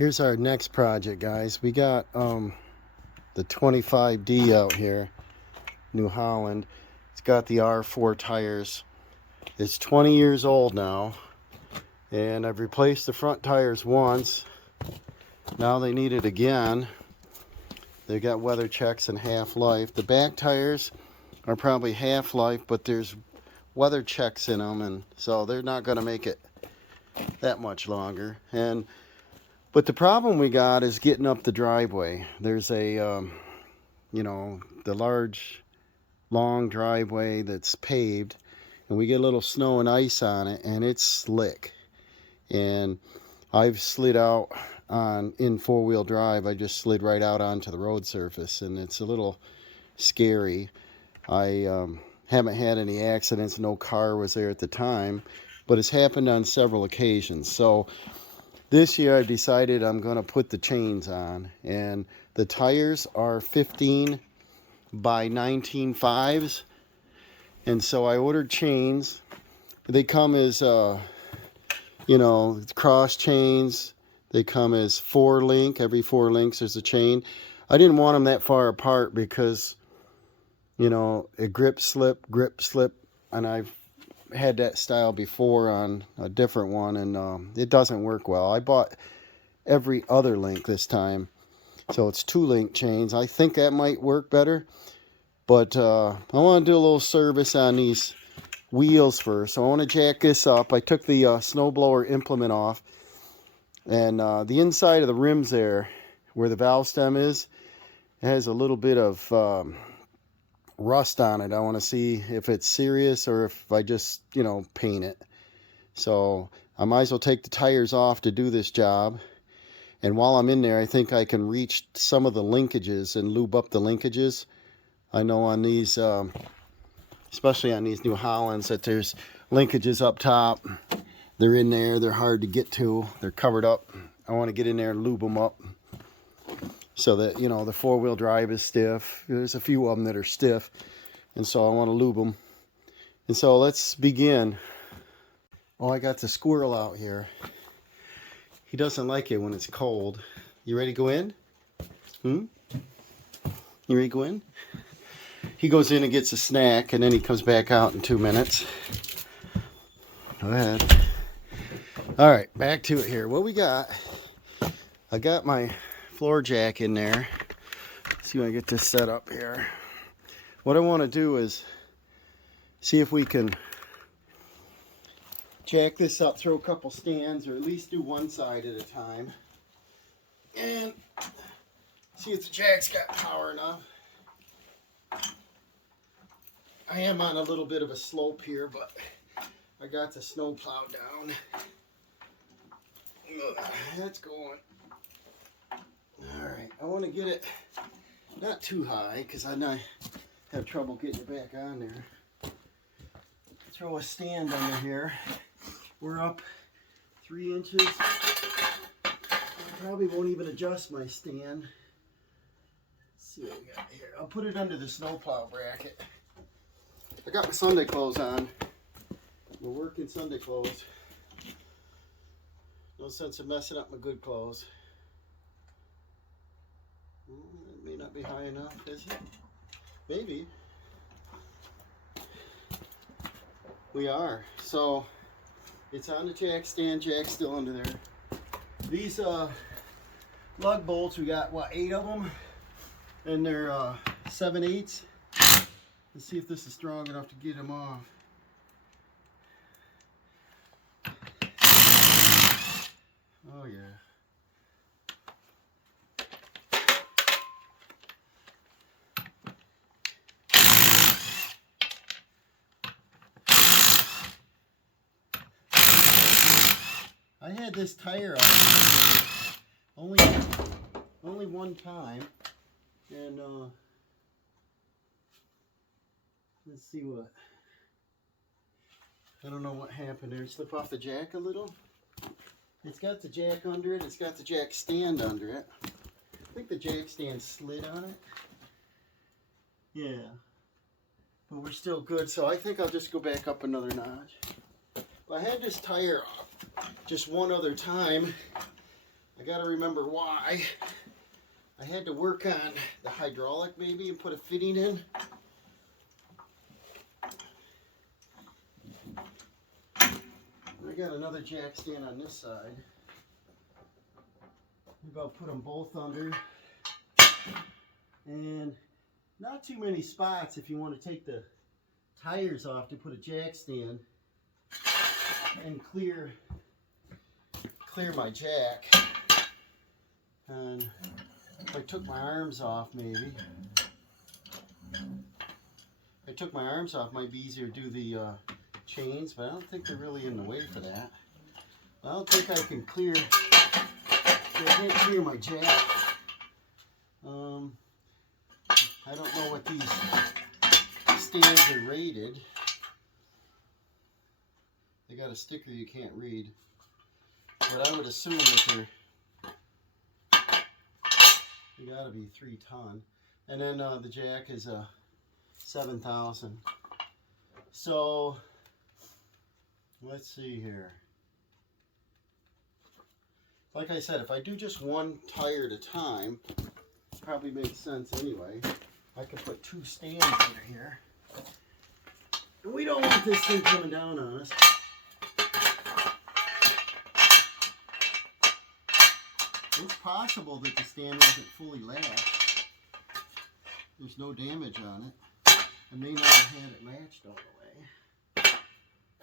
Here's our next project, guys. We got the 25D out here, New Holland. It's got the R4 tires. It's 20 years old now, and I've replaced the front tires once. Now they need it again. They got weather checks and half-life. The back tires are probably half-life, but there's weather checks in them, and so they're not going to make it that much longer. But the problem we got is getting up the driveway. There's a, the large, long driveway that's paved, and we get a little snow and ice on it, and it's slick. And I've slid out in four-wheel drive. I just slid right out onto the road surface, and it's a little scary. I haven't had any accidents. No car was there at the time, but it's happened on several occasions. So this year I've decided I'm going to put the chains on, and the tires are 15 by 19 5s, and so I ordered chains. They come as cross chains. They come as 4-link. Every 4 links there's a chain. I didn't want them that far apart because a grip slip, and I've had that style before on a different one, and it doesn't work well. I bought every other link this time, so it's 2-link chains. I think that might work better, but I want to do a little service on these wheels first. So I want to jack this up. I took the snowblower implement off, and the inside of the rims there, where the valve stem is, it has a little bit of rust on it. I want to see if it's serious or if I just paint it. So I might as well take the tires off to do this job, and while I'm in there I think I can reach some of the linkages and lube up the linkages. I know on these especially on these New Hollands that there's linkages up top. They're in there, they're hard to get to, they're covered up. I want to get in there and lube them up so that the four-wheel drive is stiff. There's a few of them that are stiff, and so I want to lube them. And so let's begin. Oh, I got the squirrel out here. He doesn't like it when it's cold. You ready to go in? You ready to go in? He goes in and gets a snack, and then he comes back out in 2 minutes. Go ahead. All right, back to it here. What we got? I got my floor jack in there. Let's see when I get this set up here. What I want to do is see if we can jack this up, throw a couple stands, or at least do one side at a time, and see if the jack's got power enough. I am on a little bit of a slope here, but I got the snow plow down. That's going. Alright, I want to get it not too high because I have trouble getting it back on there. Throw a stand under here. We're up 3 inches. I probably won't even adjust my stand. Let's see what we got here. I'll put it under the snowplow bracket. I got my Sunday clothes on. We're working Sunday clothes. No sense of messing up my good clothes. It may not be high enough, is it? Maybe. We are. So it's on the jack stand. Jack's still under there. These lug bolts, we got 8 of them, and they're 7/8. Let's see if this is strong enough to get them off. Oh yeah. I had this tire on only one time, and let's see what. I don't know what happened there. Slip off the jack a little. It's got the jack under it. It's got the jack stand under it. I think the jack stand slid on it. Yeah. But we're still good, so I think I'll just go back up another notch. But I had this tire off just one other time. I got to remember why. I had to work on the hydraulic maybe and put a fitting in. I got another jack stand on this side. Maybe I'll put them both under. And not too many spots if you want to take the tires off to put a jack stand and clear my jack. And if I took my arms off, maybe. If I took my arms off, it might be easier to do the chains, but I don't think they're really in the way for that. I don't think I can clear. I can't clear my jack. I don't know what these stands are rated. They got a sticker you can't read, but I would assume that they gotta be 3 ton. And then the jack is a 7,000. So let's see here. Like I said, if I do just one tire at a time, probably makes sense anyway. I can put 2 stands under here. And we don't want this thing coming down on us. It's possible that the stand wasn't fully latched. There's no damage on it. I may not have had it latched all the way.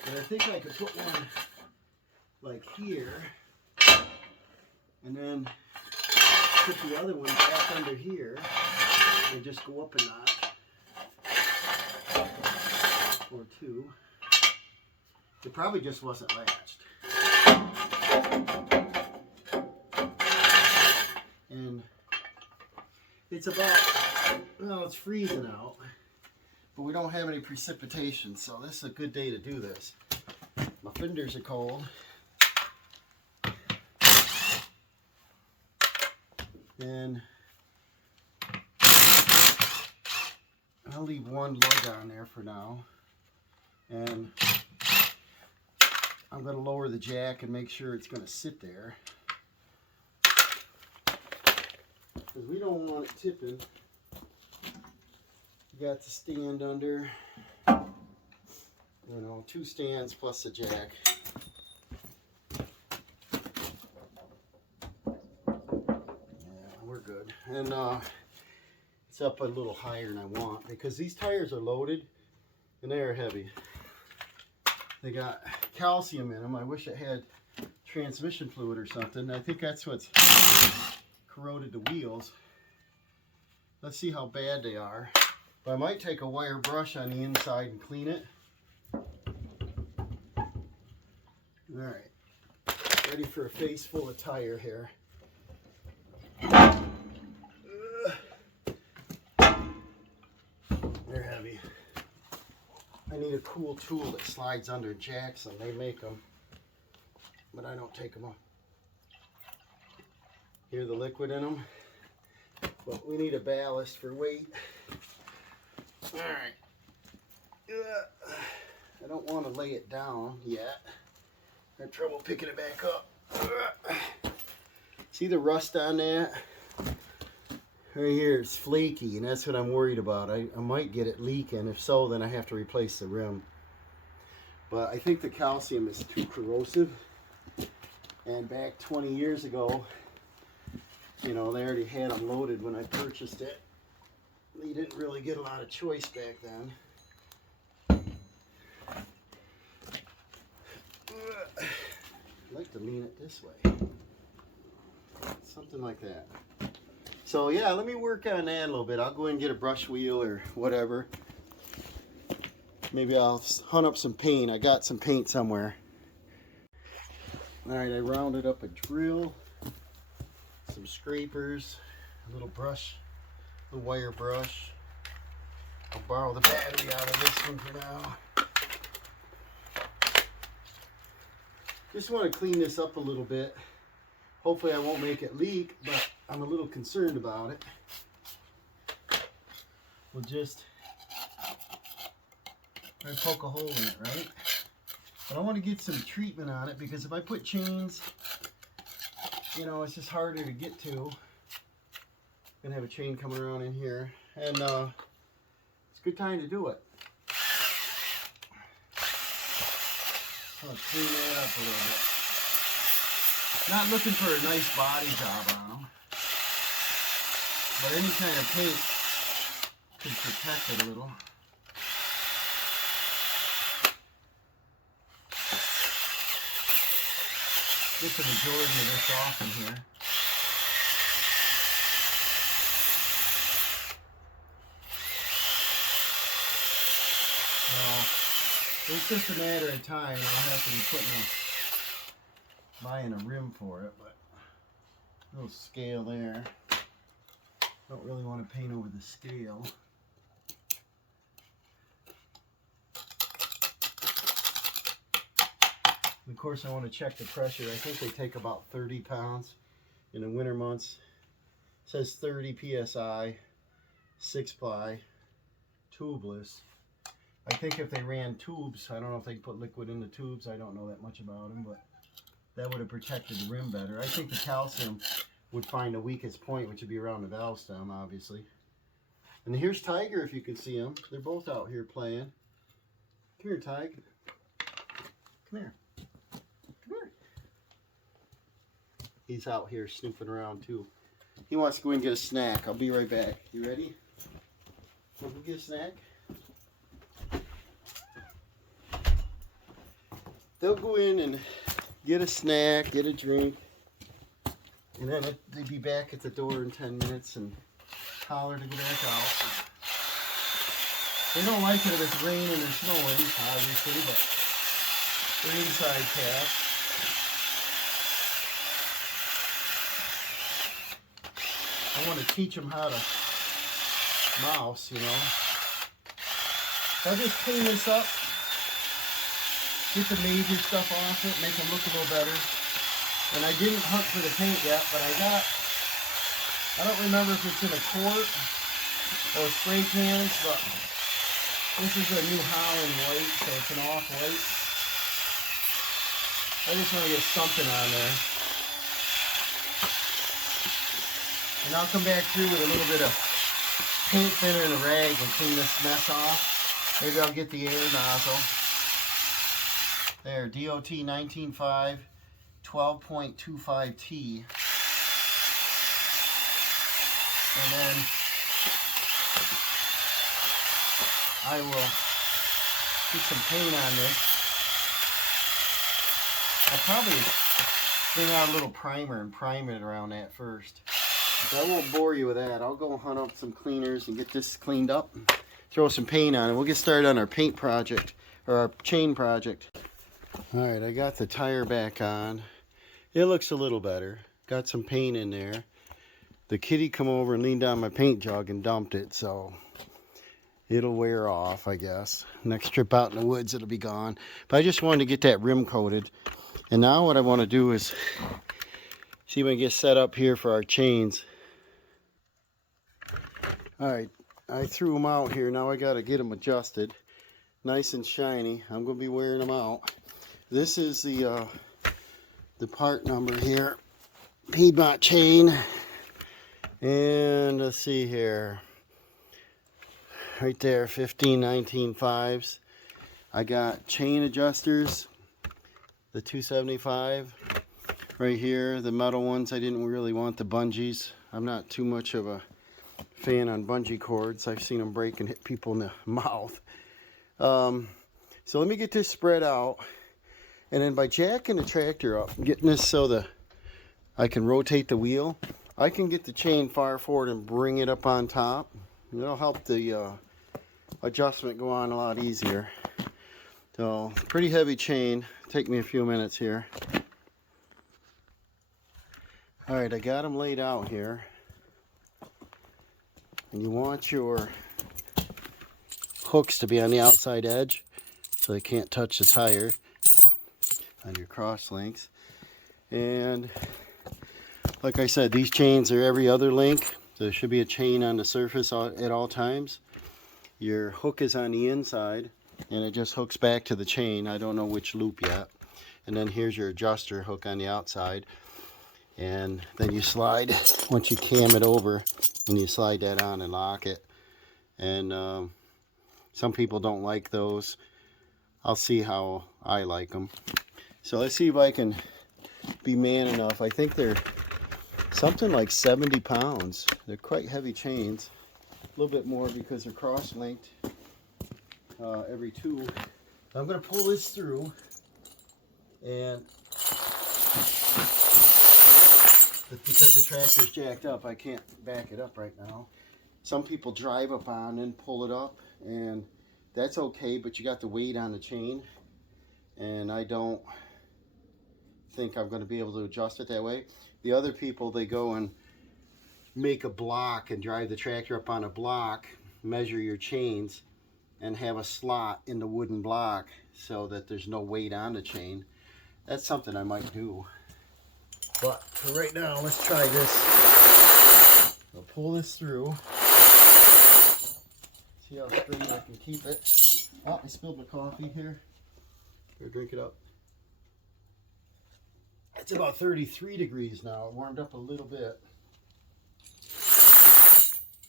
But I think I could put one like here. And then put the other one back under here and just go up a notch or 2. It probably just wasn't latched. And it's about, well, it's freezing out, but we don't have any precipitation, so this is a good day to do this. My fingers are cold. And I'll leave one lug on there for now. And I'm going to lower the jack and make sure it's going to sit there. Because we don't want it tipping. You got the stand under. You know, 2 stands plus the jack. Good. And it's up a little higher than I want because these tires are loaded and they are heavy. They got calcium in them. I wish it had transmission fluid or something. I think that's what's corroded the wheels. Let's see how bad they are. But I might take a wire brush on the inside and clean it. Alright. Ready for a face full of tire here. They're heavy. I need a cool tool that slides under jacks, and they make them, but I don't take them off. Hear the liquid in them? But we need a ballast for weight. Alright. I don't want to lay it down yet. I have trouble picking it back up. See the rust on that? Right here, it's flaky, and that's what I'm worried about. I might get it leaking. If so, then I have to replace the rim. But I think the calcium is too corrosive. And back 20 years ago, you know, they already had them loaded when I purchased it. You didn't really get a lot of choice back then. I'd like to lean it this way. Something like that. So yeah, let me work on that a little bit. I'll go and get a brush wheel or whatever. Maybe I'll hunt up some paint. I got some paint somewhere. Alright, I rounded up a drill, some scrapers, a little brush, a wire brush. I'll borrow the battery out of this one for now. Just want to clean this up a little bit. Hopefully I won't make it leak, but I'm a little concerned about it. We'll just try to poke a hole in it, right? But I want to get some treatment on it because if I put chains you know, it's just harder to get to. Gonna have a chain coming around in here, and it's a good time to do it. I'm gonna clean that up a little bit. Not looking for a nice body job on them, but any kind of paint can protect it a little. Get the majority of this off in here. It's just a matter of time. I'll have to be buying a rim for it, but a little scale there. Don't really want to paint over the scale. And of course, I want to check the pressure. I think they take about 30 pounds in the winter months. It says 30 psi, 6-ply, tubeless. I think if they ran tubes, I don't know if they can put liquid in the tubes. I don't know that much about them, but that would have protected the rim better. I think the calcium would find the weakest point, which would be around the valve stem, obviously. And here's Tiger, if you can see him. They're both out here playing. Come here, Tig. Come here. Come here. He's out here snooping around, too. He wants to go and get a snack. I'll be right back. You ready? Want to go get a snack? They'll go in and get a snack, get a drink, and then they'll be back at the door in 10 minutes and holler to go back out. They don't like it if it's raining or snowing, obviously, but they're inside cats. I want to teach them how to mouse, you know. So I'll just clean this up. Get the major stuff off it, make them look a little better. And I didn't hunt for the paint yet, but I don't remember if it's in a quart or spray cans, but this is a New Holland white, so it's an off-white. I just want to get something on there. And I'll come back through with a little bit of paint thinner and a rag and clean this mess off. Maybe I'll get the air nozzle. There, DOT 19.5, 12.25T. And then I will get some paint on this. I'll probably bring out a little primer and prime it around that first. But I won't bore you with that. I'll go hunt up some cleaners and get this cleaned up. Throw some paint on it. We'll get started on our paint project, or our chain project. Alright, I got the tire back on. It looks a little better. Got some paint in there. The kitty come over and leaned on my paint jug and dumped it, so it'll wear off, I guess. Next trip out in the woods, it'll be gone. But I just wanted to get that rim coated. And now what I want to do is see if I can get set up here for our chains. Alright, I threw them out here. Now I got to get them adjusted. Nice and shiny. I'm going to be wearing them out. This is the part number here. Piedmont chain. And let's see here. Right there, 15, 19, 5s. I got chain adjusters. The 275. Right here, the metal ones. I didn't really want the bungees. I'm not too much of a fan on bungee cords. I've seen them break and hit people in the mouth. So let me get this spread out. And then by jacking the tractor up, getting this so that I can rotate the wheel, I can get the chain far forward and bring it up on top. It'll help the adjustment go on a lot easier. So, pretty heavy chain. Take me a few minutes here. Alright, I got them laid out here. And you want your hooks to be on the outside edge so they can't touch the tire on your cross links. And like I said, these chains are every other link. So there should be a chain on the surface at all times. Your hook is on the inside and it just hooks back to the chain. I don't know which loop yet. And then here's your adjuster hook on the outside. And then you slide, once you cam it over, and you slide that on and lock it. And some people don't like those. I'll see how I like them. So let's see if I can be man enough. I think they're something like 70 pounds. They're quite heavy chains. A little bit more because they're cross-linked every two. I'm going to pull this through, and because the tractor's jacked up, I can't back it up right now. Some people drive up on and pull it up, and that's okay, but you got the weight on the chain, and I don't think I'm going to be able to adjust it that way. The other people, they go and make a block and drive the tractor up on a block, measure your chains, and have a slot in the wooden block so that there's no weight on the chain. That's something I might do. But for right now, let's try this. I'll pull this through. See how straight I can keep it. Oh, I spilled my coffee here. Here, drink it up. It's about 33 degrees now. It warmed up a little bit.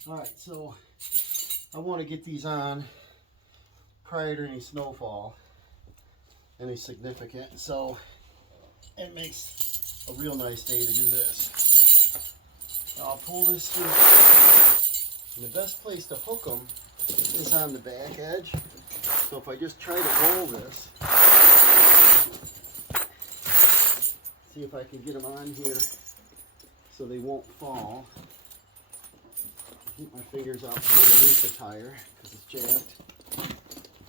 Alright, so I want to get these on prior to any snowfall, any significant. So it makes a real nice day to do this. I'll pull this through. And the best place to hook them is on the back edge. So if I just try to roll this, see if I can get them on here so they won't fall. Keep my fingers out from underneath the tire because it's jacked.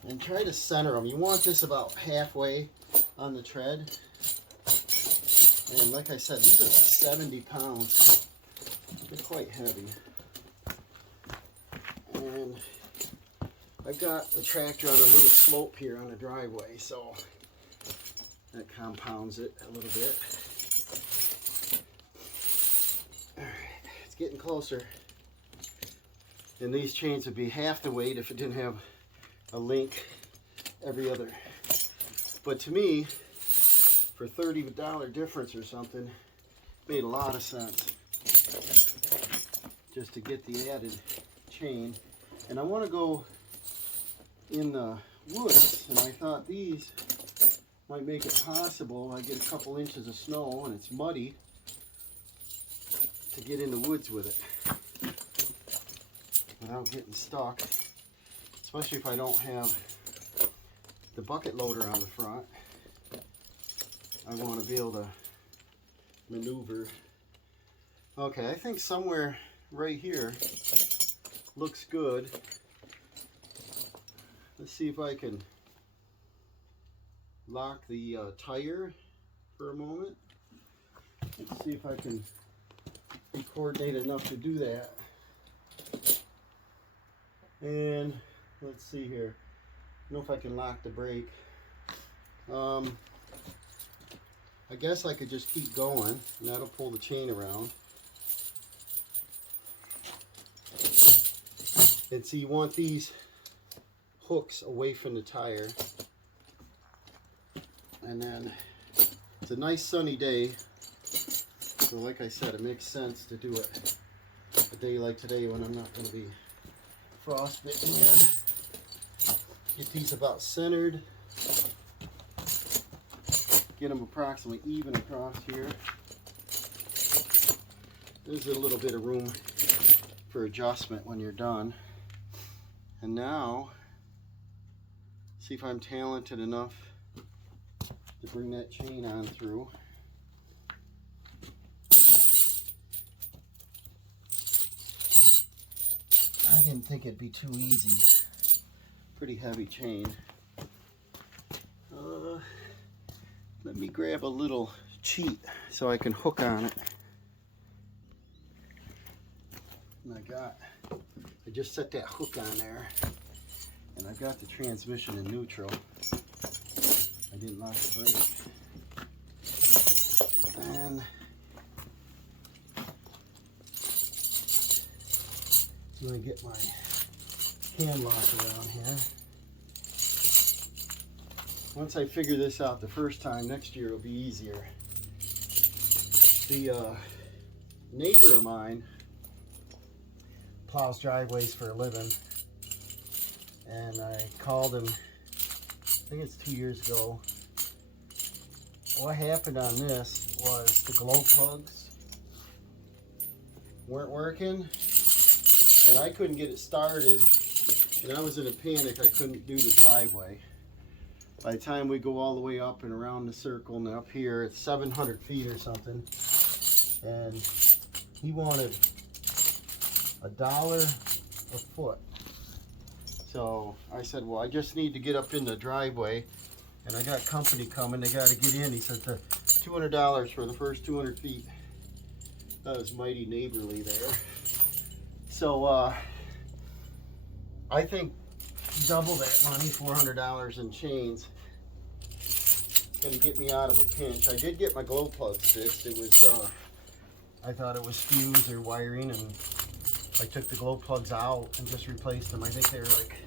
And try to center them. You want this about halfway on the tread. And like I said, these are like 70 pounds. They're quite heavy. And I've got the tractor on a little slope here on the driveway, so that compounds it a little bit. Alright, it's getting closer. And these chains would be half the weight if it didn't have a link every other. But to me, for $30 difference or something, made a lot of sense. Just to get the added chain. And I want to go in the woods, and I thought these might make it possible. I get a couple inches of snow and it's muddy to get in the woods with it without getting stuck, especially if I don't have the bucket loader on the front. I want to be able to maneuver. Okay, I think somewhere right here looks good. Let's see if I can lock the tire for a moment. Let's see if I can be coordinated enough to do that. And let's see here. I don't know if I can lock the brake. I guess I could just keep going, and that'll pull the chain around. And so you want these hooks away from the tire. And then it's a nice sunny day, so like I said, it makes sense to do it a day like today when I'm not going to be frostbitten here. Get these about centered. Get them approximately even across here. There's a little bit of room for adjustment when you're done. And now, see if I'm talented enough to bring that chain on through. I didn't think it'd be too easy. Pretty heavy chain. Let me grab a little cheat so I can hook on it. And I just set that hook on there, and I've got the transmission in neutral. I didn't lock the brake. And I'm going to get my cam lock around here. Once I figure this out the first time, next year it'll be easier. The neighbor of mine plows driveways for a living, and I called him, I think it's 2 years ago. What happened on this was the glow plugs weren't working, and I couldn't get it started, and I was in a panic. I couldn't do the driveway. By the time we go all the way up and around the circle and up here, it's 700 feet or something, and he wanted $1 a foot. So I said, well, I just need to get up in the driveway, and I got company coming, they got to get in. He said, $200 for the first 200 feet. That was mighty neighborly there. So I think double that money, $400 in chains, going to get me out of a pinch. I did get my glow plugs fixed. It was, I thought it was fuse or wiring, and I took the glow plugs out and just replaced them. I think they were like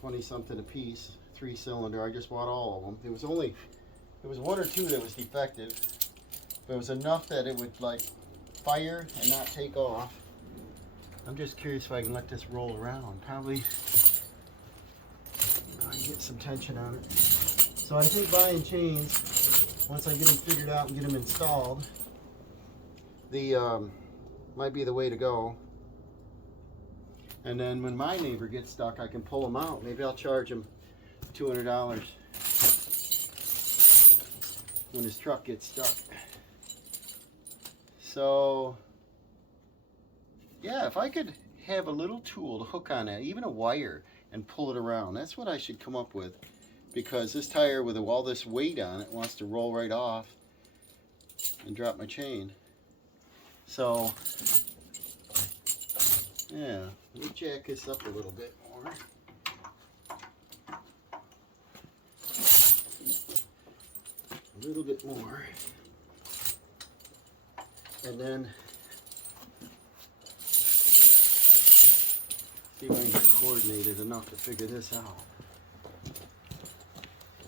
20 something a piece, 3-cylinder. I just bought all of them. There was one or two that was defective, but it was enough that it would like fire and not take off. I'm just curious if I can let this roll around. Probably I can get some tension on it. So I think buying chains, once I get them figured out and get them installed, might be the way to go. And then when my neighbor gets stuck, I can pull him out. Maybe I'll charge him $200 when his truck gets stuck. So yeah, if I could have a little tool to hook on that, even a wire, and pull it around, that's what I should come up with, because this tire with all this weight on it wants to roll right off and drop my chain. So yeah, let me jack this up a little bit more. A little bit more. And then see if I can get coordinated enough to figure this out.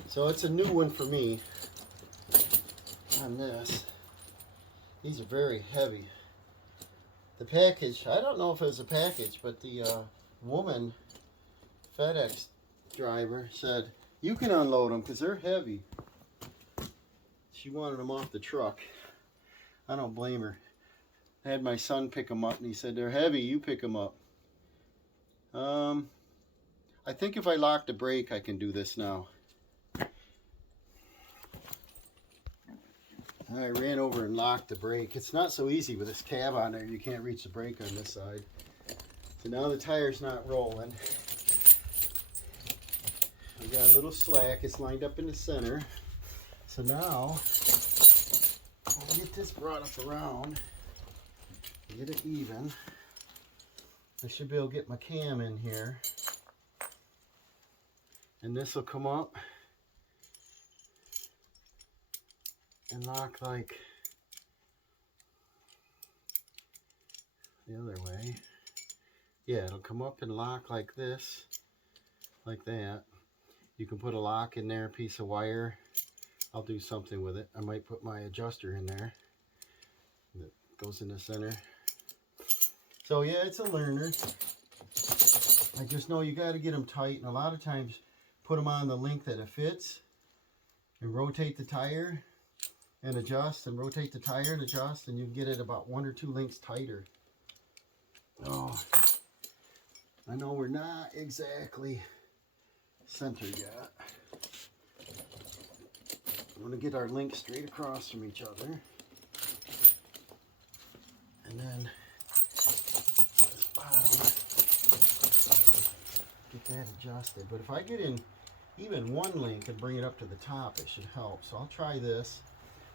So it's a new one for me on this. These are very heavy. The package, I don't know if it was a package, but the woman, FedEx driver, said, you can unload them because they're heavy. She wanted them off the truck. I don't blame her. I had my son pick them up, and he said, they're heavy, you pick them up. I think if I lock the brake, I can do this now. I ran over and locked the brake. It's not so easy with this cab on there. You can't reach the brake on this side. So now the tire's not rolling. I got a little slack. It's lined up in the center. So now I'll get this brought up around, get it even. I should be able to get my cam in here, and this will come up and lock like the other way. Yeah, it'll come up and lock like this, like that. You can put a lock in there, a piece of wire. I'll do something with it. I might put my adjuster in there that goes in the center. So yeah, it's a learner. I just know you got to get them tight, and a lot of times put them on the link that it fits, and rotate the tire and adjust, and rotate the tire and adjust, and you get it about 1 or 2 links tighter. Oh, I know we're not exactly centered yet. I'm going to get our links straight across from each other, and then this bottom, get that adjusted. But if I get in even 1 link and bring it up to the top, it should help. So I'll try this.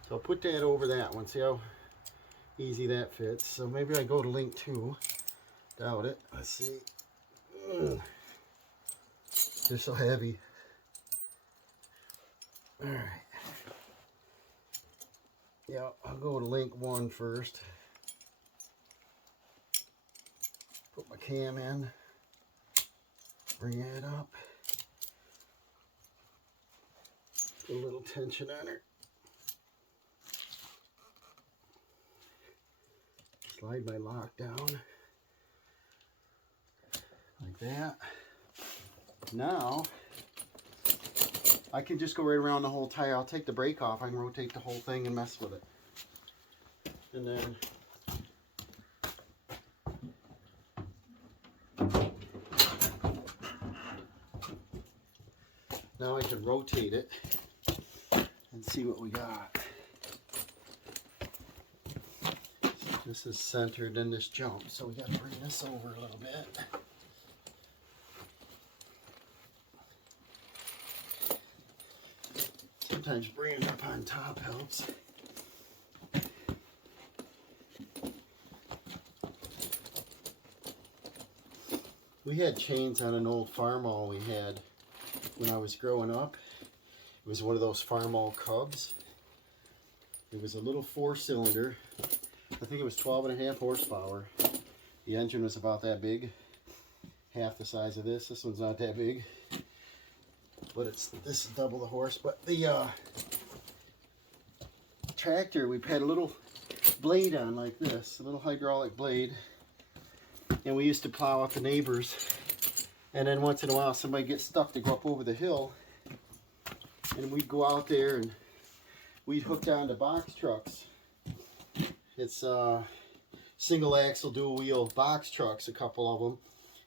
So I'll put that over that one, see how easy that fits. So maybe I go to link 2. Doubt it. Let's see. Ugh. They're so heavy. All right. Yeah, I'll go to link 1 first. Put my cam in. Bring it up. Put a little tension on her. Slide my lock down like that. Now I can just go right around the whole tire. I'll take the brake off. I can rotate the whole thing and mess with it. And then now I can rotate it and see what we got. This is centered in this jump, so we got to bring this over a little bit. Sometimes bringing it up on top helps. We had chains on an old Farmall we had when I was growing up. It was one of those Farmall Cubs. It was a little 4-cylinder. I think it was 12.5 horsepower. The engine was about that big, half the size of this. This one's not that big, but this is double the horse. But the tractor, we had a little blade on like this, a little hydraulic blade, and we used to plow up the neighbors. And then once in a while, somebody gets stuck to go up over the hill, and we'd go out there and we'd hook down to box trucks. It's single axle, dual wheel box trucks, a couple of them,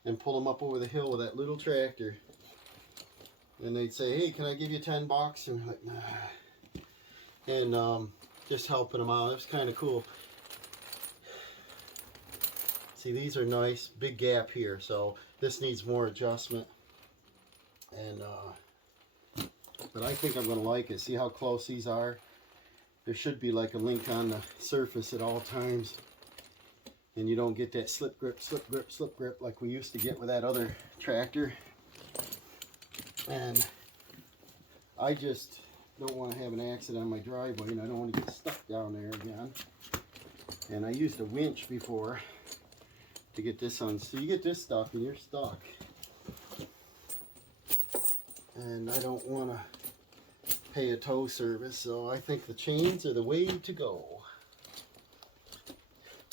and pull them up over the hill with that little tractor. And they'd say, "Hey, can I give you $10?" And we're like, "Nah." And just helping them out. It was kind of cool. See, these are nice, big gap here, so this needs more adjustment. And but I think I'm going to like it. See how close these are? There should be like a link on the surface at all times, and you don't get that slip grip, slip grip, slip grip like we used to get with that other tractor. And I just don't want to have an accident on my driveway, and I don't want to get stuck down there again. And I used a winch before to get this on. So you get this stuck and you're stuck. And I don't want to pay a tow service, so I think the chains are the way to go.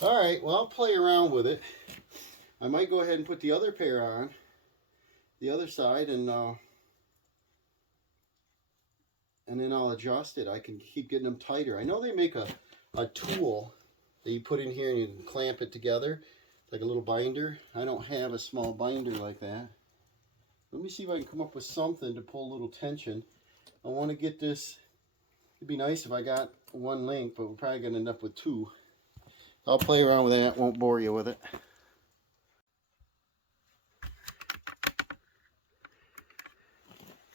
Alright, well, I'll play around with it. I might go ahead and put the other pair on the other side, and then I'll adjust it. I can keep getting them tighter. I know they make a tool that you put in here and you can clamp it together like a little binder. I don't have a small binder like that. Let me see if I can come up with something to pull a little tension. I want to get this. It'd be nice if I got one link, but we're probably going to end up with two. I'll play around with that. Won't bore you with it.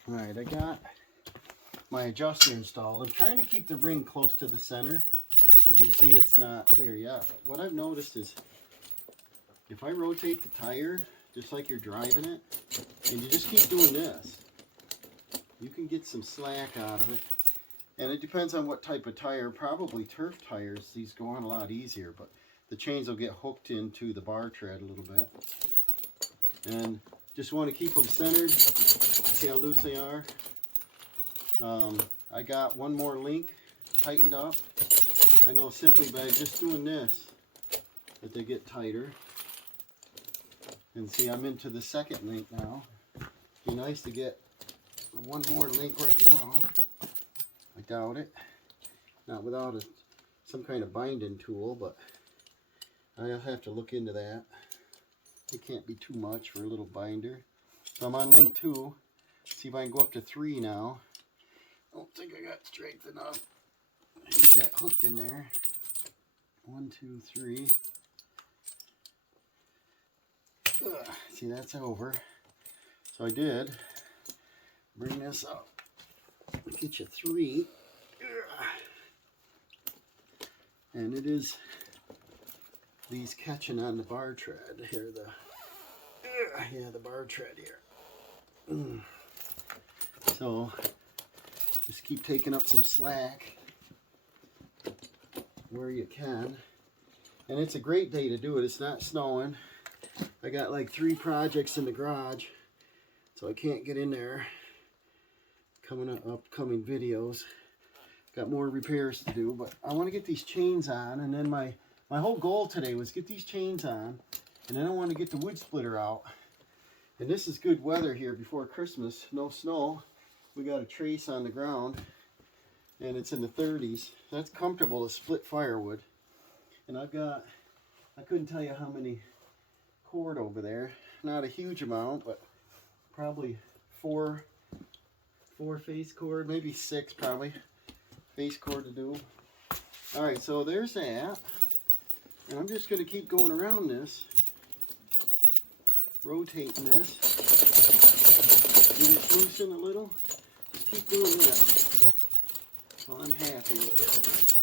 Alright, I got my adjuster installed. I'm trying to keep the ring close to the center. As you can see, it's not there yet. But what I've noticed is if I rotate the tire, just like you're driving it, and you just keep doing this, you can get some slack out of it. And it depends on what type of tire. Probably turf tires, these go on a lot easier, but the chains will get hooked into the bar tread a little bit. And just want to keep them centered. See how loose they are? I got one more link tightened up. I know simply by just doing this that they get tighter. And see, I'm into the second link now. Be nice to get one more link right now. I doubt it. Not without some kind of binding tool, but I'll have to look into that. It can't be too much for a little binder. So I'm on link 2. See if I can go up to 3 now. I don't think I got strength enough. Get that hooked in there. 1, 2, 3. See, that's over. So I did bring this up. Get you 3. And it is these catching on the bar tread here. The bar tread here. So just keep taking up some slack where you can. And it's a great day to do it. It's not snowing. I got like 3 projects in the garage, so I can't get in there. Upcoming videos. Got more repairs to do, but I want to get these chains on, and then my My whole goal today was get these chains on, and then I want to get the wood splitter out. And this is good weather here before Christmas. No snow. We got a trace on the ground, and it's in the 30s. That's comfortable to split firewood. And I've got, I couldn't tell you how many cord over there. Not a huge amount, but probably four face cord, maybe 6 probably face cord to do. All right, so there's that. And I'm just going to keep going around this, rotating this. Get it loosen a little. Just keep doing this. So I'm happy with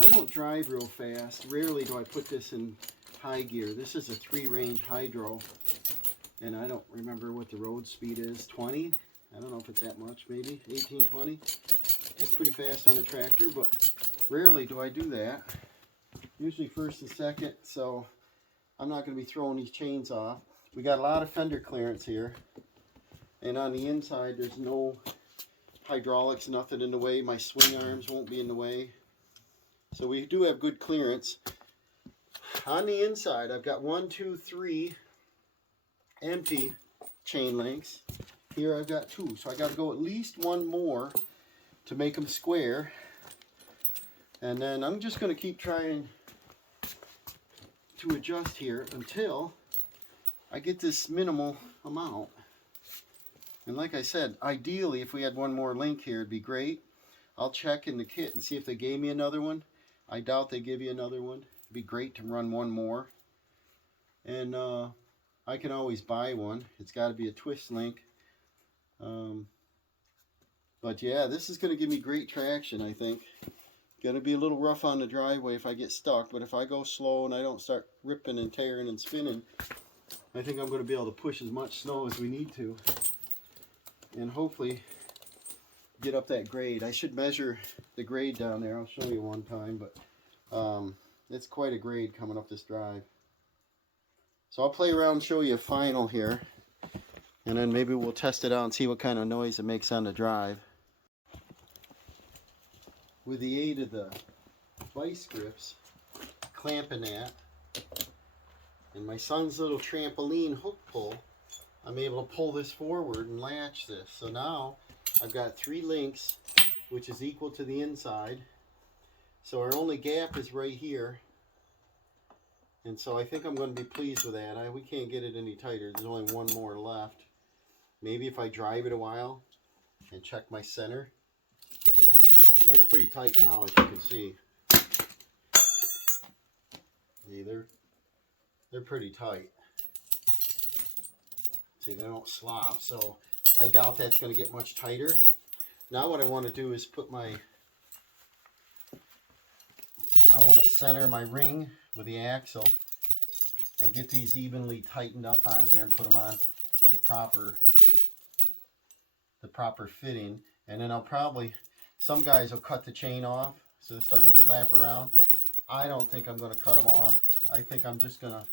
it. I don't drive real fast. Rarely do I put this in high gear. This is a 3-range hydro, and I don't remember what the road speed is. 20? I don't know if it's that much, maybe 18, 20. That's pretty fast on a tractor, but rarely do I do that. Usually first and second, so I'm not going to be throwing these chains off. We got a lot of fender clearance here, and on the inside there's no hydraulics, nothing in the way. My swing arms won't be in the way, so we do have good clearance. On the inside I've got 1, 2, 3 empty chain links. Here I've got 2, so I got to go at least 1 more to make them square. And then I'm just going to keep trying to adjust here until I get this minimal amount. And like I said, ideally if we had 1 more link here, it'd be great. I'll check in the kit and see if they gave me another one. I doubt they give you another one. It'd be great to run 1 more. And I can always buy one. It's got to be a twist link. But yeah, this is going to give me great traction, I think. Going to be a little rough on the driveway if I get stuck, but if I go slow and I don't start ripping and tearing and spinning, I think I'm going to be able to push as much snow as we need to. And hopefully get up that grade. I should measure the grade down there. I'll show you one time, but it's quite a grade coming up this drive. So I'll play around and show you a final here, and then maybe we'll test it out and see what kind of noise it makes on the drive. With the aid of the vice grips, clamping that, and my son's little trampoline hook pull, I'm able to pull this forward and latch this. So now I've got 3 links, which is equal to the inside. So our only gap is right here. And so I think I'm going to be pleased with that. We can't get it any tighter. There's only 1 more left. Maybe if I drive it a while and check my center. And it's pretty tight now, as you can see. See, they're pretty tight. See, they don't slop, so I doubt that's going to get much tighter. Now what I want to do is I want to center my ring with the axle and get these evenly tightened up on here and put them on the proper fitting. And then I'll probably, some guys will cut the chain off so this doesn't slap around. I don't think I'm going to cut them off. I think I'm just going to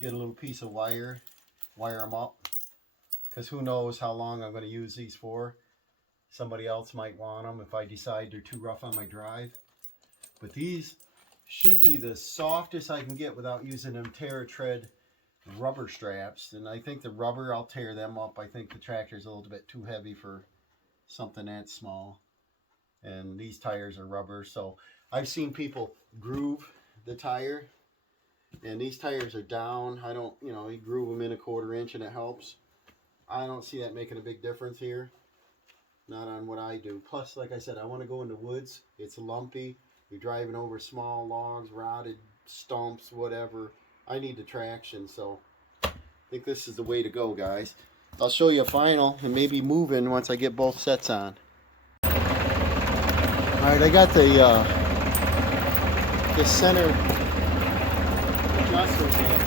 get a little piece of wire them up, because who knows how long I'm going to use these for. Somebody else might want them if I decide they're too rough on my drive. But these should be the softest I can get without using them TerraTread rubber straps. And I think the rubber, I'll tear them up. I think the tractor's a little bit too heavy for something that small. And these tires are rubber. So I've seen people groove the tire, and these tires are down. I don't, you groove them in 1/4 inch and it helps. I don't see that making a big difference here. Not on what I do. Plus, like I said, I want to go in the woods. It's lumpy. You're driving over small logs, rotted stumps, whatever. I need the traction, so I think this is the way to go, guys. I'll show you a final and maybe moving once I get both sets on. Alright, I got the center adjusters in.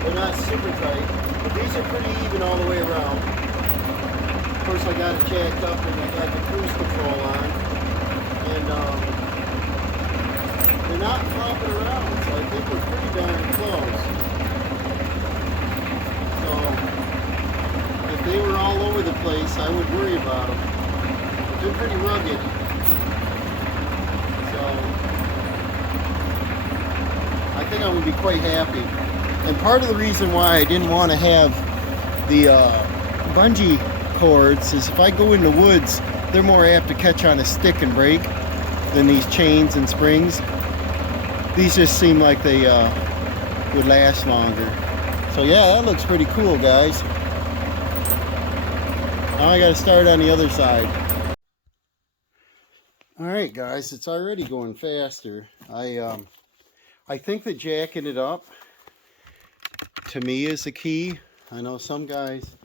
They're not super tight, but these are pretty even all the way around. Of course, I got it jacked up and I got the cruise control on. And they're not flopping around, so I think we're pretty darn close. So, if they were all over the place, I would worry about them. But they're pretty rugged. So, I would be quite happy. And part of the reason why I didn't want to have the bungee cords is if I go in the woods, they're more apt to catch on a stick and break than these chains and springs. These just seem like they would last longer. So yeah, that looks pretty cool, guys. Now I got to start on the other side. Alright guys, it's already going faster. I think that jacking it up to me is the key. I know some guys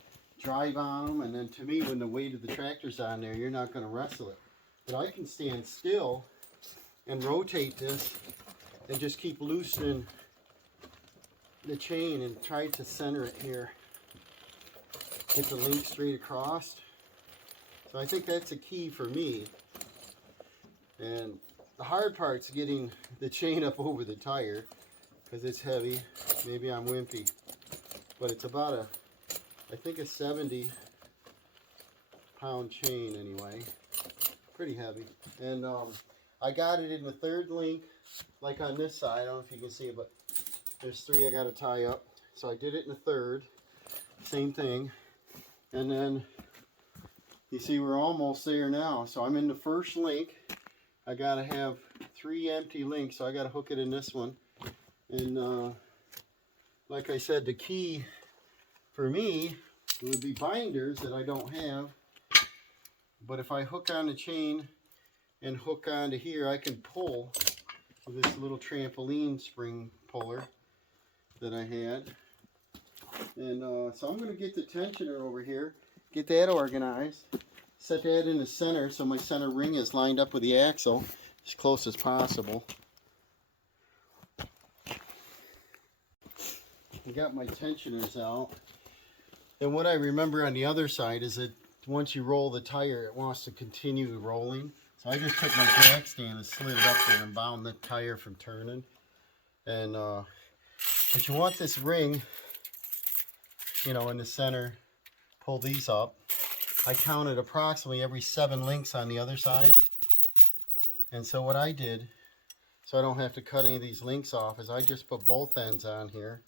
drive on them, and then to me, when the weight of the tractor's on there, you're not going to wrestle it. But I can stand still and rotate this and just keep loosening the chain and try to center it here. Get the link straight across. So I think that's a key for me. And the hard part's getting the chain up over the tire because it's heavy. Maybe I'm wimpy. But it's about I think a 70-pound chain anyway. Pretty heavy. And I got it in the third link, like on this side. I don't know if you can see it, but there's 3 I got to tie up. So I did it in the third. Same thing. And then you see we're almost there now. So I'm in the first link. I got to have 3 empty links, so I got to hook it in this one. And like I said, the key for me would be binders that I don't have. But if I hook on the chain and hook onto here, I can pull with this little trampoline spring puller that I had. And so I'm going to get the tensioner over here, get that organized, set that in the center so my center ring is lined up with the axle as close as possible. I got my tensioners out. And what I remember on the other side is that once you roll the tire, it wants to continue rolling. So I just took my jack stand and slid it up there and bound the tire from turning. And but you want this ring, you know, in the center. Pull these up. I counted approximately every 7 links on the other side. And so what I did, so I don't have to cut any of these links off, is I just put both ends on here.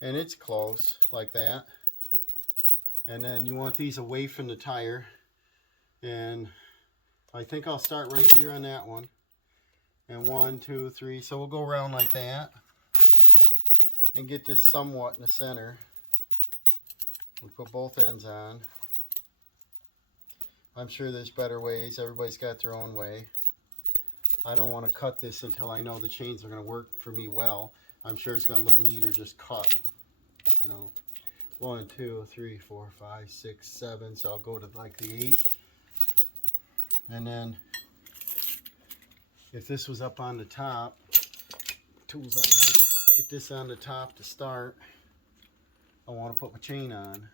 And it's close, like that. And then you want these away from the tire. And I think I'll start right here on that one. And 1, 2, 3. So we'll go around like that. And get this somewhat in the center. We'll put both ends on. I'm sure there's better ways. Everybody's got their own way. I don't want to cut this until I know the chains are going to work for me well. I'm sure it's going to look neater just cut. You know, 1, 2, 3, 4, 5, 6, 7. So I'll go to like the 8. And then if this was up on the top, tools on here, get this on the top to start. I want to put my chain on,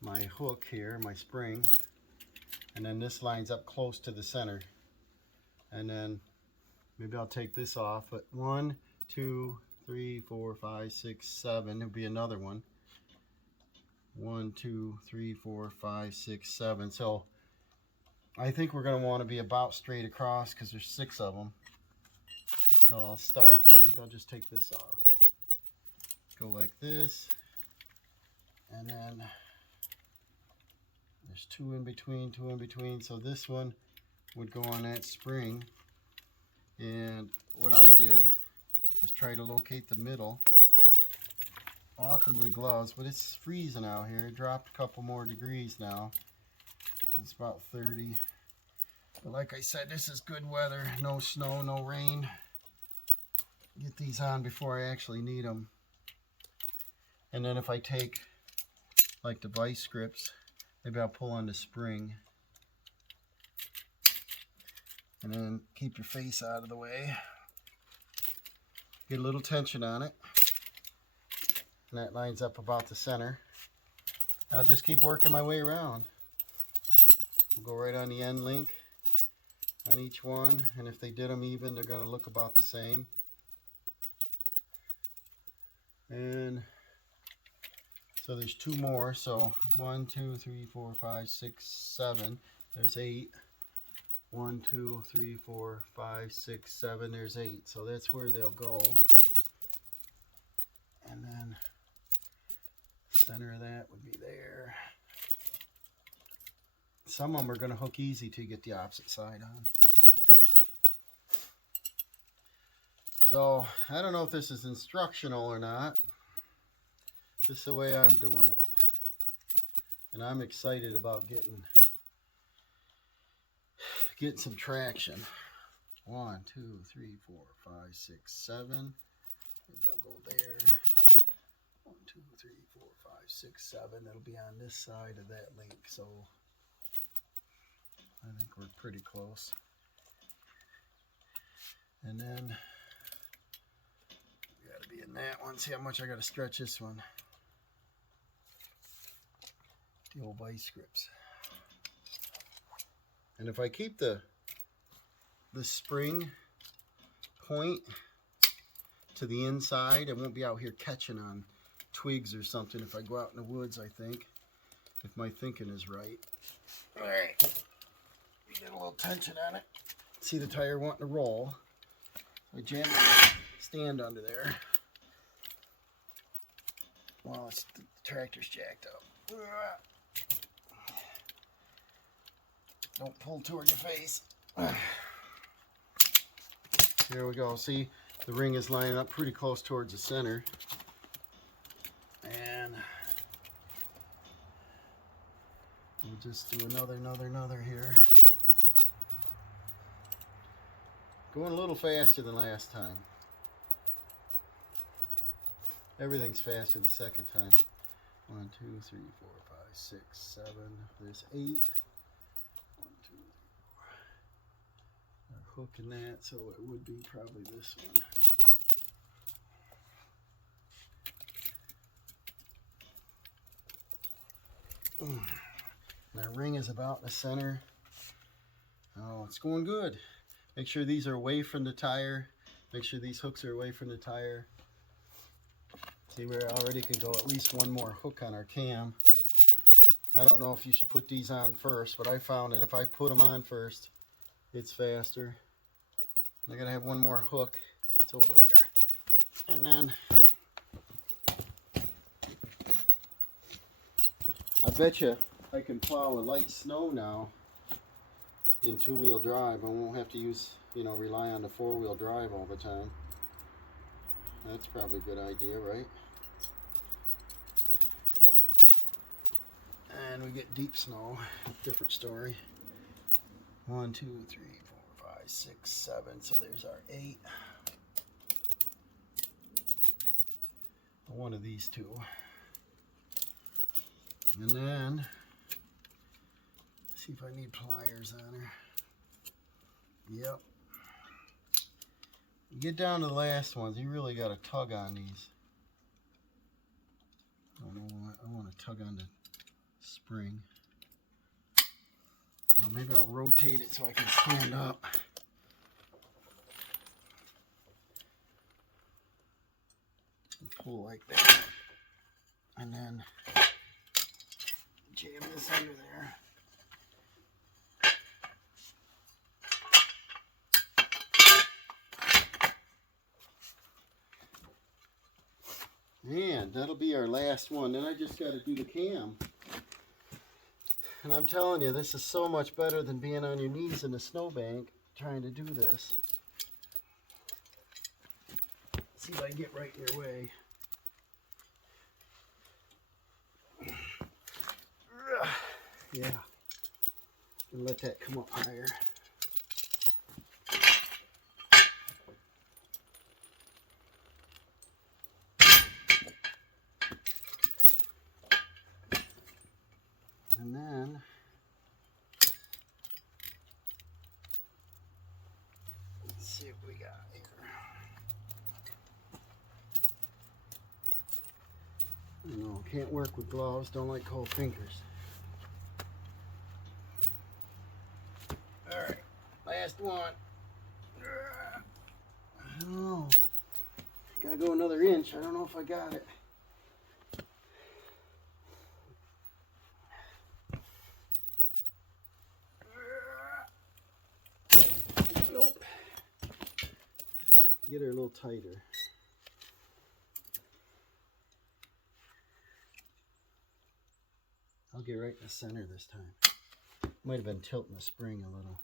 my hook here, my spring, and then this lines up close to the center. And then maybe I'll take this off, but 1, 2, 3, 4, 5, 6, 7. There'll be another one. 1, 2, 3, 4, 5, 6, 7. So I think we're going to want to be about straight across because there's 6 of them. So I'll start, maybe I'll just take this off. Go like this. And then there's 2 in between, 2 in between. So this one would go on that spring. And what I did was try to locate the middle. Awkward with gloves, but it's freezing out here. It dropped a couple more degrees now. It's about 30. But like I said, this is good weather. No snow, no rain. Get these on before I actually need them. And then if I take like the vice grips, maybe I'll pull on the spring. And then keep your face out of the way. Get a little tension on it. And that lines up about the center. I'll just keep working my way around. We'll go right on the end link on each one. And if they did them even, they're going to look about the same. And so there's 2 more. So 1, 2, 3, 4, 5, 6, 7. There's 8. 1, 2, 3, 4, 5, 6, 7. There's 8. So that's where they'll go. And then center of that would be there. Some of them are going to hook easy to get the opposite side on. So I don't know if this is instructional or not. This is the way I'm doing it. And I'm excited about getting some traction. 1, 2, 3, 4, 5, 6, 7. Maybe I'll go there. 1, 2, 3, 4, 5, 6, 7. That'll be on this side of that link. So I think we're pretty close. And then we got to be in that one. See how much I got to stretch this one. The old vice grips. And if I keep the spring point to the inside, I won't be out here catching on twigs or something if I go out in the woods, I think. If my thinking is right. Alright. We get a little tension on it. See the tire wanting to roll. I jam the stand under there. Well, the tractor's jacked up. Don't pull toward your face. Here we go. See, the ring is lining up pretty close towards the center. And we'll just do another here. Going a little faster than last time. Everything's faster the second time. 1, 2, 3, 4, 5, 6, 7. There's 8. 1, 2, 3, 4. We're hooking that, so it would be probably this one. My ring is about in the center. Oh, it's going good. Make sure these are away from the tire. Make sure these hooks are away from the tire. See, we already can go at least one more hook on our cam. I don't know if you should put these on first, but I found that if I put them on first, it's faster. I gotta have one more hook. It's over there. And then I bet you I can plow a light snow now in 2-wheel drive. I won't have to use, rely on the 4-wheel drive all the time. That's probably a good idea, right? And we get deep snow, different story. 1, 2, 3, 4, 5, 6, 7. So there's our 8. One of these two. And then, see if I need pliers on her. Yep. You get down to the last ones, you really got to tug on these. I want to tug on the spring. Now maybe I'll rotate it so I can stand up. And pull like that. And then jam this under there. And that'll be our last one. Then I just got to do the cam. And I'm telling you, this is so much better than being on your knees in a snowbank trying to do this. Let's see if I can get right in your way. Yeah. And let that come up higher. And then let's see what we got here. No, can't work with gloves, don't like cold fingers. Alright, last one. I don't know. Gotta go another inch. I don't know if I got it. get her a little tighter. I'll get right in the center this time. Might have been tilting the spring a little.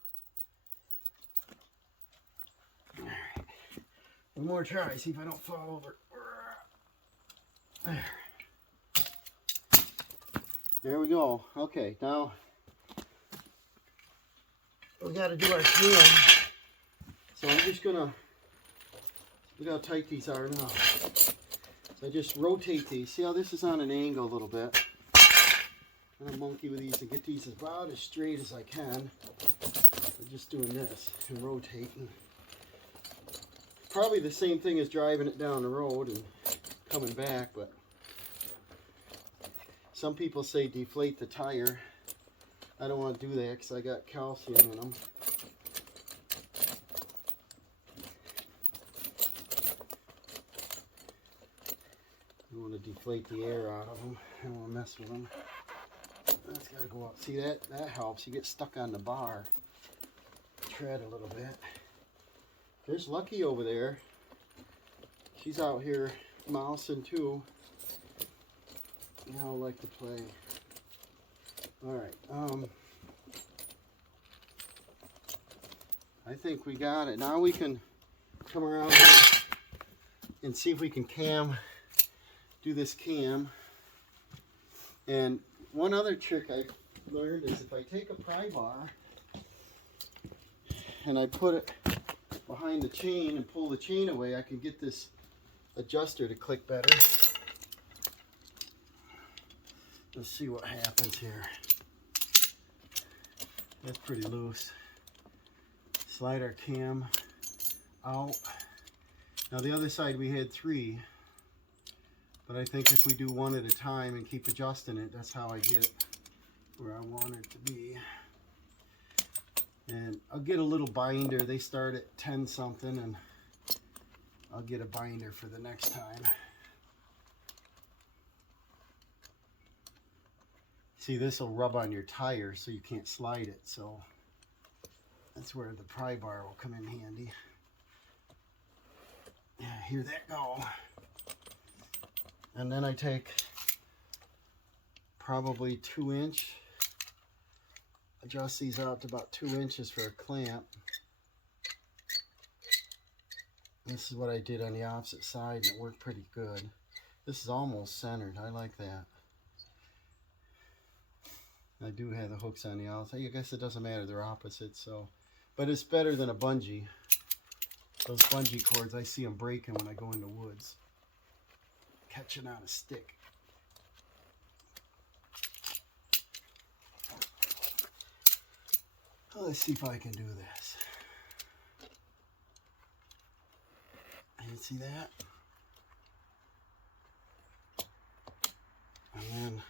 All right. One more try, see if I don't fall over. There. There we go. Okay, now we got to do our cam. So I'm just gonna look how tight these are now. So I just rotate these. See how this is on an angle a little bit. I'm gonna monkey with these and get these about as straight as I can. I'm just doing this and rotating. Probably the same thing as driving it down the road and coming back, but some people say deflate the tire. I don't want to do that because I got calcium in them. I want to deflate the air out of them. I don't want to mess with them. That's got to go out. See, that helps. You get stuck on the bar. Tread a little bit. There's Lucky over there. She's out here mousing too. Now I like to play. Alright, I think we got it. Now we can come around here and see if we can do this cam. And one other trick I learned is if I take a pry bar and I put it behind the chain and pull the chain away, I can get this adjuster to click better. Let's see what happens here. That's pretty loose. Slide our cam out. Now the other side we had 3, but I think if we do one at a time and keep adjusting it, that's how I get where I want it to be. And I'll get a little binder. They start at 10 something, and I'll get a binder for the next time. See, this will rub on your tire so you can't slide it, so that's where the pry bar will come in handy. Yeah, hear that go. And then I take probably 2-inch, adjust these out to about 2 inches for a clamp. This is what I did on the opposite side, and it worked pretty good. This is almost centered. I like that. I do have the hooks on the outside. I guess it doesn't matter, they're opposites, so. But it's better than a bungee. Those bungee cords, I see them breaking when I go in the woods. Catching on a stick. Well, let's see if I can do this. You see that? And then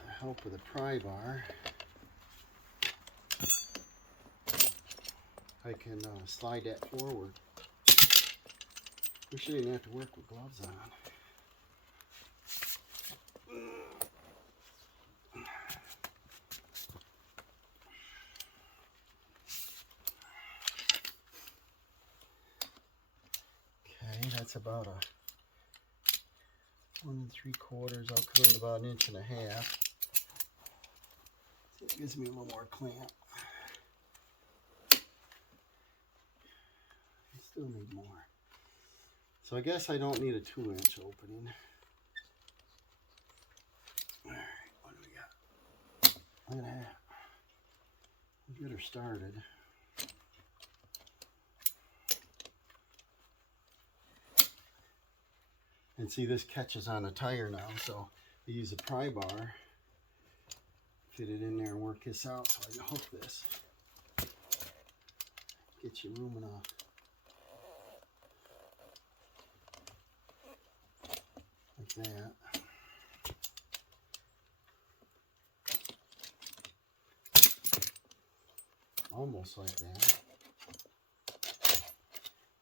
I help with a pry bar. I can slide that forward. Wish I didn't have to work with gloves on. Okay, that's about a 1 3/4. I'll come in about 1.5 inches. It gives me a little more clamp. Still need more. So I guess I don't need a 2-inch opening. Alright, what do we got? Look at that. We'll get her started. And see, this catches on a tire now, so I use a pry bar, fit it in there and work this out so I can hook this. Get you room enough. Like that. Almost like that.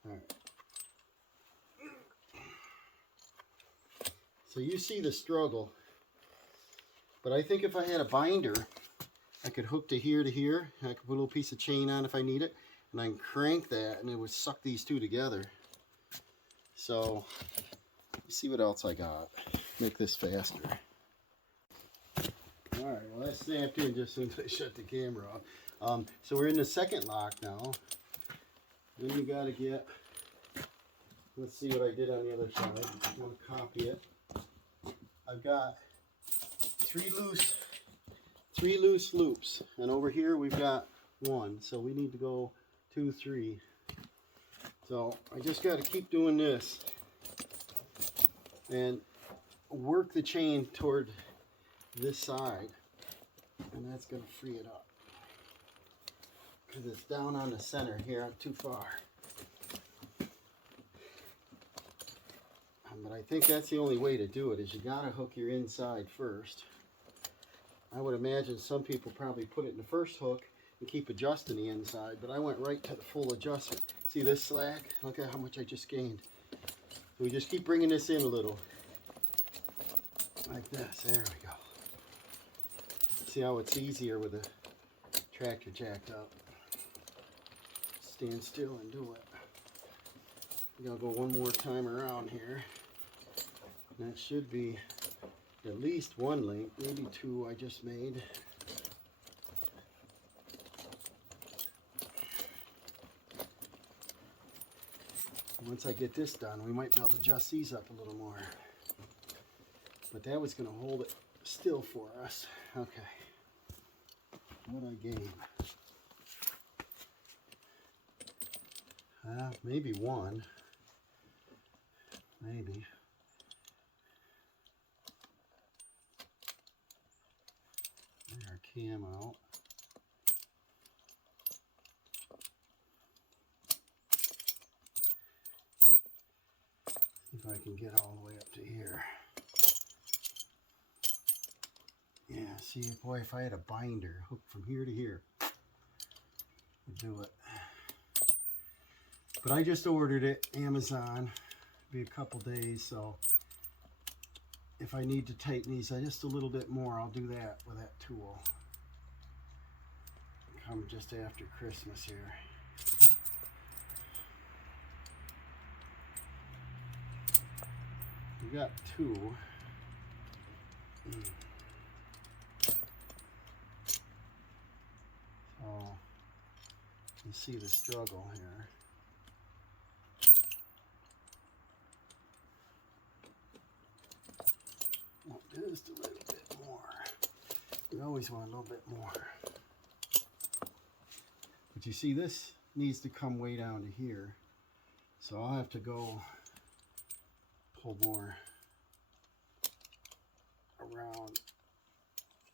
Alright. So you see the struggle. But I think if I had a binder, I could hook to here to here. I could put a little piece of chain on if I need it, and I can crank that, and it would suck these two together. So, let's see what else I got. Make this faster. Alright, well that snapped in just as soon as I shut the camera off. So we're in the second lock now. Then you got to get, let's see what I did on the other side. I'm going to copy it. I've got three loose loops, and over here we've got one, so we need to go 2, 3. So I just got to keep doing this and work the chain toward this side, and that's going to free it up because it's down on the center here. I'm too far, but I think that's the only way to do it, is you got to hook your inside first. I would imagine some people probably put it in the first hook and keep adjusting the inside, but I went right to the full adjustment. See this slack? Look at how much I just gained. So we just keep bringing this in a little. Like this. There we go. See how it's easier with the tractor jacked up. Stand still and do it. We gotta go one more time around here. And that should be at least one link, maybe 2 I just made. Once I get this done, we might be able to adjust these up a little more. But that was going to hold it still for us. Okay. What I gain? Maybe 1. Maybe. Get our cam out. See if I can get all the way up to here. Yeah, see, boy, if I had a binder hooked from here to here, I'd do it. But I just ordered it, Amazon. Be a couple days, so if I need to tighten these just a little bit more, I'll do that with that tool. Come just after Christmas here. We got 2. So you see the struggle here. Want just a little bit more. We always want a little bit more. But you see, this needs to come way down to here. So I'll have to go pull more around.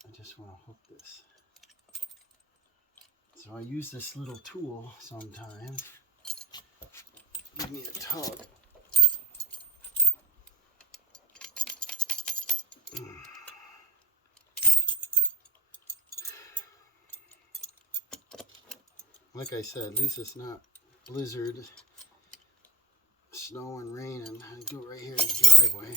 I just want to hook this. So I use this little tool sometimes. Give me a tug. Like I said, at least it's not blizzard, snow and rain, and I do it right here in the driveway.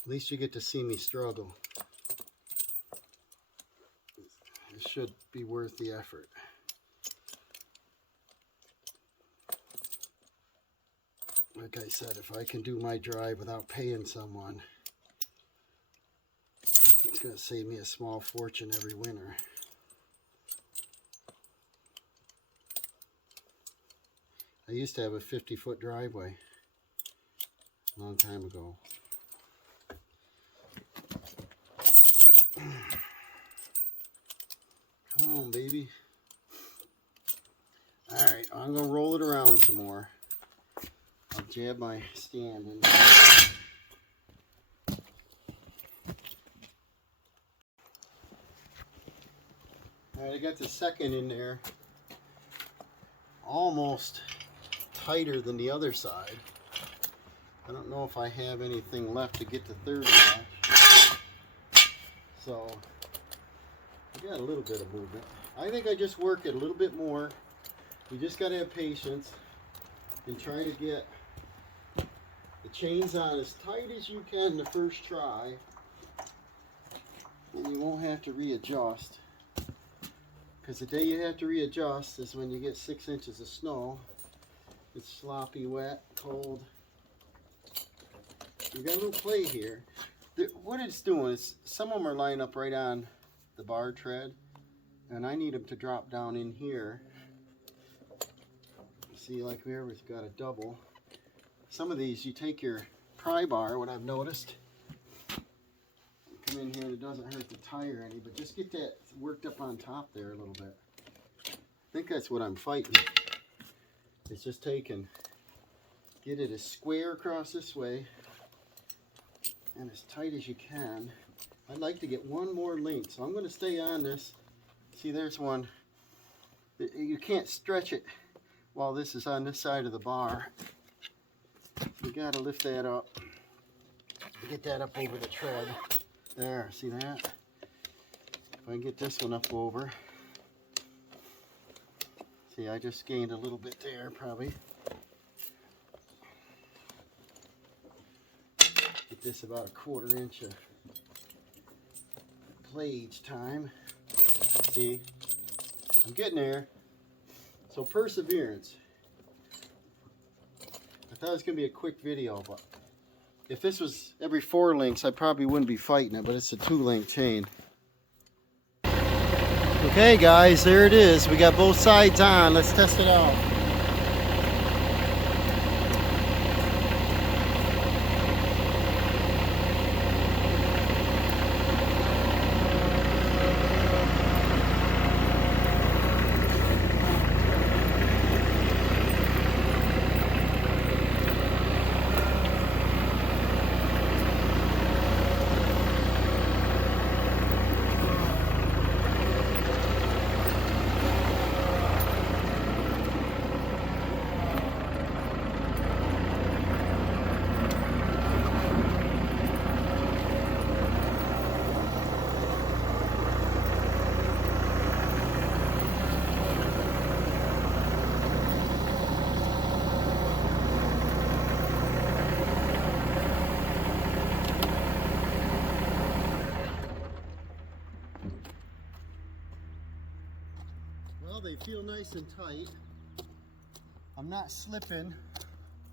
At least you get to see me struggle. It should be worth the effort. Like I said, if I can do my drive without paying someone, it's going to save me a small fortune every winter. I used to have a 50-foot driveway a long time ago. Come on, baby. Alright, I'm going to roll it around some more. I'll jab my stand in. Alright, I got the second in there. Almost tighter than the other side. I don't know if I have anything left to get the third notch. So, I got a little bit of movement. I think I just work it a little bit more. You just got to have patience and try to get the chain's on as tight as you can the first try, and you won't have to readjust. Because the day you have to readjust is when you get 6 inches of snow. It's sloppy, wet, cold. You got a little play here. What it's doing is some of them are lining up right on the bar tread, and I need them to drop down in here. See, like we've got a double. Some of these, you take your pry bar, what I've noticed, come in here and it doesn't hurt the tire any, but just get that worked up on top there a little bit. I think that's what I'm fighting. It's just get it as square across this way and as tight as you can. I'd like to get one more link, so I'm going to stay on this. See, there's one. You can't stretch it while this is on this side of the bar. You got to lift that up. Get that up over the tread. There, see that? If I can get this one up over. See, I just gained a little bit there, probably. Get this about a 1/4 inch of play each time. See, I'm getting there. So perseverance. I thought it was going to be a quick video, but if this was every 4 links, I probably wouldn't be fighting it, but it's a 2-link chain. Okay guys, there it is. We got both sides on. Let's test it out. They feel nice and tight. I'm not slipping.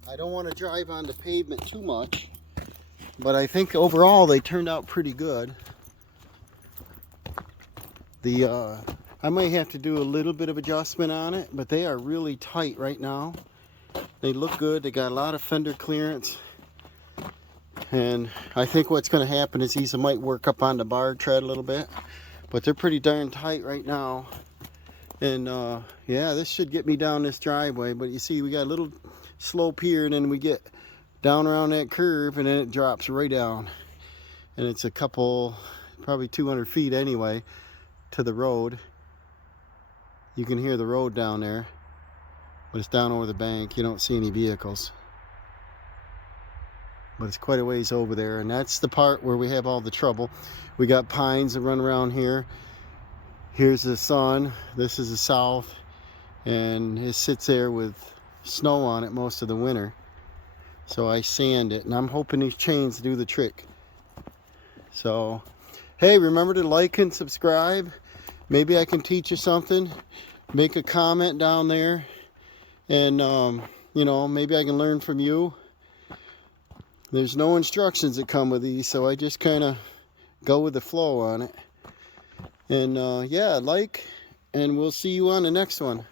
I don't want to drive on the pavement too much, but I think overall they turned out pretty good. I might have to do a little bit of adjustment on it, but they are really tight right now. They look good. They got a lot of fender clearance, and I think what's going to happen is these might work up on the bar tread a little bit, but they're pretty darn tight right now. And yeah, this should get me down this driveway, but you see we got a little slope here, and then we get down around that curve, and then it drops right down, and it's a couple, probably 200 feet anyway, to the road. You can hear the road down there, but it's down over the bank. You don't see any vehicles, but it's quite a ways over there, and that's the part where we have all the trouble. We got pines that run around here. Here's the sun, this is the south, and it sits there with snow on it most of the winter. So I sand it, and I'm hoping these chains do the trick. So, hey, remember to like and subscribe. Maybe I can teach you something. Make a comment down there, and you know, maybe I can learn from you. There's no instructions that come with these, so I just kind of go with the flow on it. And yeah, like, and we'll see you on the next one.